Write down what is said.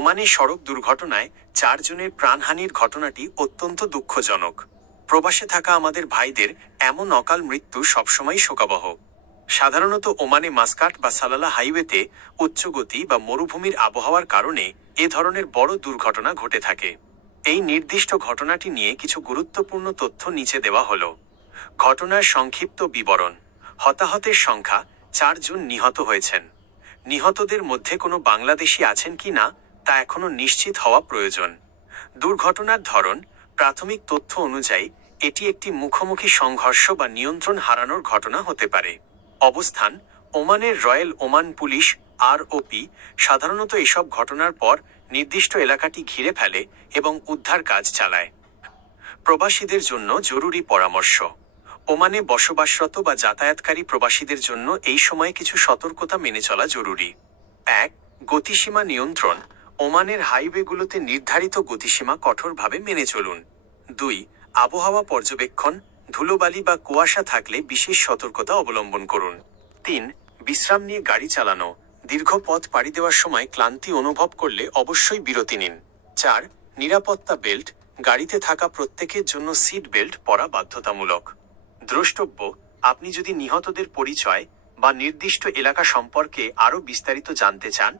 ওমানে সড়ক দুর্ঘটনায় চারজনের প্রাণহানির ঘটনাটি অত্যন্ত দুঃখজনক। প্রবাসে থাকা আমাদের ভাইদের এমন অকাল মৃত্যু সবসময় শোকাবহ। সাধারণত ওমানে মাস্কাট বা সালালা হাইওয়েতে উচ্চগতি বা মরুভূমির আবহাওয়ার কারণে এ ধরনের বড় দুর্ঘটনা ঘটে থাকে। এই নির্দিষ্ট ঘটনাটি নিয়ে কিছু গুরুত্বপূর্ণ তথ্য নিচে দেওয়া হল। ঘটনার সংক্ষিপ্ত বিবরণ। হতাহতের সংখ্যা চারজন নিহত হয়েছেন। নিহতদের মধ্যে কোনো বাংলাদেশি আছেন কি না তা এখনও নিশ্চিত হওয়া প্রয়োজন। দুর্ঘটনার ধরন, প্রাথমিক তথ্য অনুযায়ী, এটি একটি মুখোমুখি সংঘর্ষ বা নিয়ন্ত্রণ হারানোর ঘটনা হতে পারে। অবস্থান, ওমানের Royal Oman Police R OP সাধারণত এসব ঘটনার পর নির্দিষ্ট এলাকাটি ঘিরে ফেলে এবং উদ্ধার কাজ চালায়। প্রবাসীদের জন্য জরুরি পরামর্শ। ওমানে বসবাসরত বা যাতায়াতকারী প্রবাসীদের জন্য এই সময়ে কিছু সতর্কতা মেনে চলা জরুরি। এক, গতিসীমা নিয়ন্ত্রণ। ওমানের হাইওয়েগুলোতে নির্ধারিত গতিসীমা কঠোরভাবে মেনে চলুন। দুই, আবহাওয়া পর্যবেক্ষণ, ধুলোবালি বা কুয়াশা থাকলে বিশেষ সতর্কতা অবলম্বন করুন। তিন, বিশ্রাম নিয়ে গাড়ি চালানো, দীর্ঘ পথ পাড়ি দেওয়ার সময় ক্লান্তি অনুভব করলে অবশ্যই বিরতি নিন। চার, নিরাপত্তা বেল্ট, গাড়িতে থাকা প্রত্যেকের জন্য সিট বেল্ট পরা বাধ্যতামূলক। দ্রষ্টব্য, আপনি যদি নিহতদের পরিচয় বা নির্দিষ্ট এলাকা সম্পর্কে আরও বিস্তারিত জানতে চান